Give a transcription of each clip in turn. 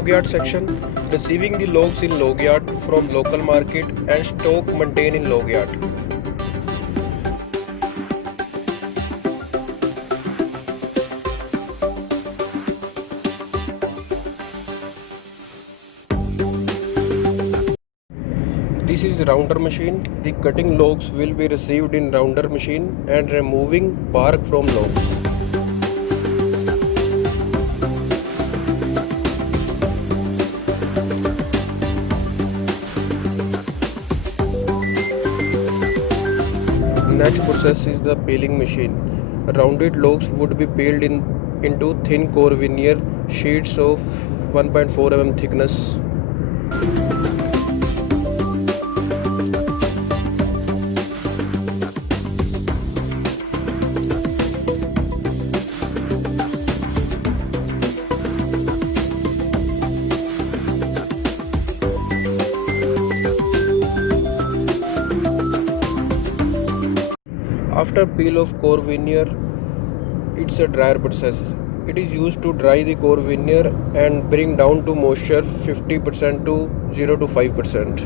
Logyard section, receiving the logs in Logyard from local market and stock maintained in Logyard. This is rounder machine. The cutting logs will be received in rounder machine and removing bark from logs. Next process is the peeling machine. Rounded logs would be peeled into thin core veneer sheets of 1.4 mm thickness. After peel of core veneer, it's a dryer process. It is used to dry the core veneer and bring down to moisture 50% to 0 to 5%.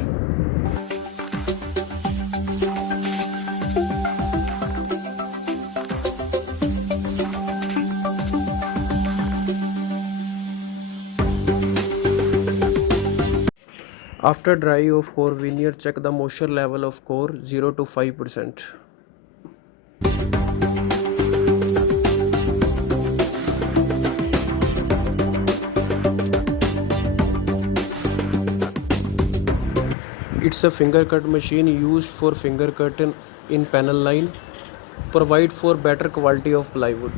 After dry of core veneer, check the moisture level of core 0 to 5%. It's a finger cut machine used for finger cut in panel line, provide for better quality of plywood.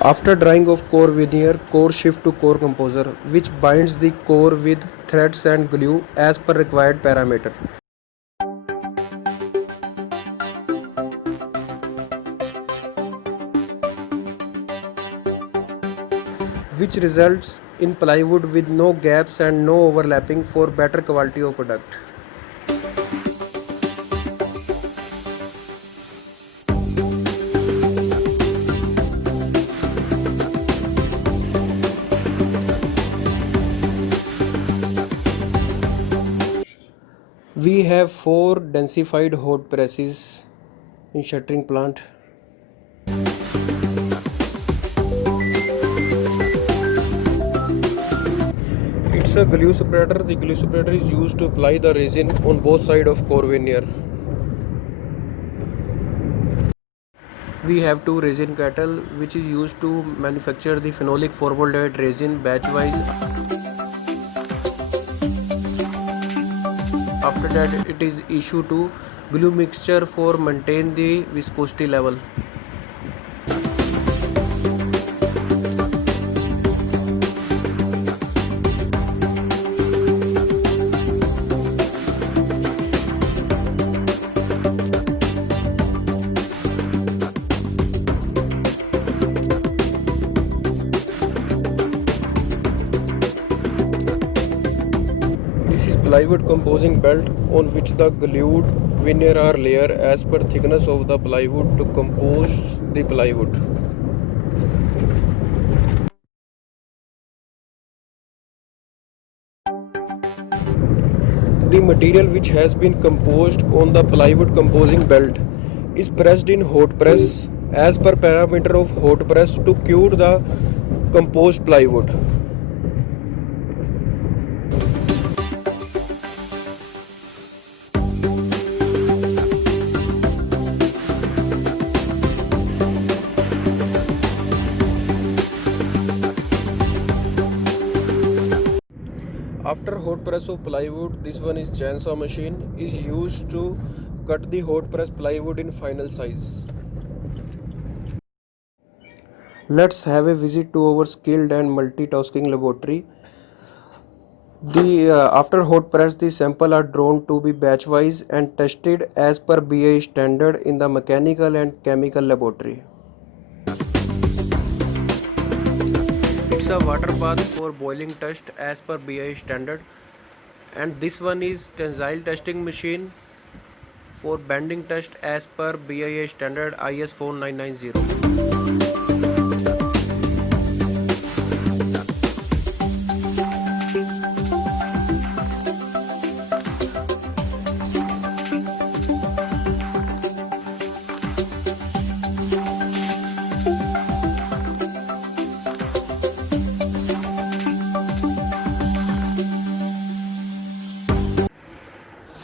After drying of core veneer, core shift to core composer, which binds the core with threads and glue as per required parameter. Which results in plywood with no gaps and no overlapping for better quality of product. We have 4 densified hot presses in shuttering plant. It's a glue separator. The glue separator is used to apply the resin on both sides of core veneer. We have 2 resin kettle which is used to manufacture the phenolic formaldehyde resin batch wise. After that it is issued to glue mixture for maintain the viscosity level. Plywood composing belt on which the glued veneer are layered as per thickness of the plywood to compose the plywood. The material which has been composed on the plywood composing belt is pressed in hot press as per parameter of hot press to cure the composed plywood. After hot press of plywood, this one is chainsaw machine is used to cut the hot press plywood in final size. Let's have a visit to our skilled and multitasking laboratory. After hot press, the sample are drawn to be batch wise and tested as per BIS standard in the mechanical and chemical laboratory. It's a water bath for boiling test as per BIS standard, and this one is tensile testing machine for bending test as per BIS standard IS 4990.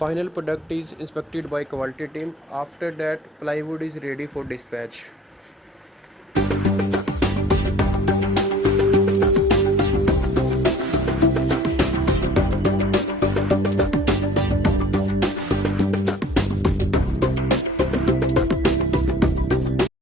Final product is inspected by quality team. After that, plywood is ready for dispatch.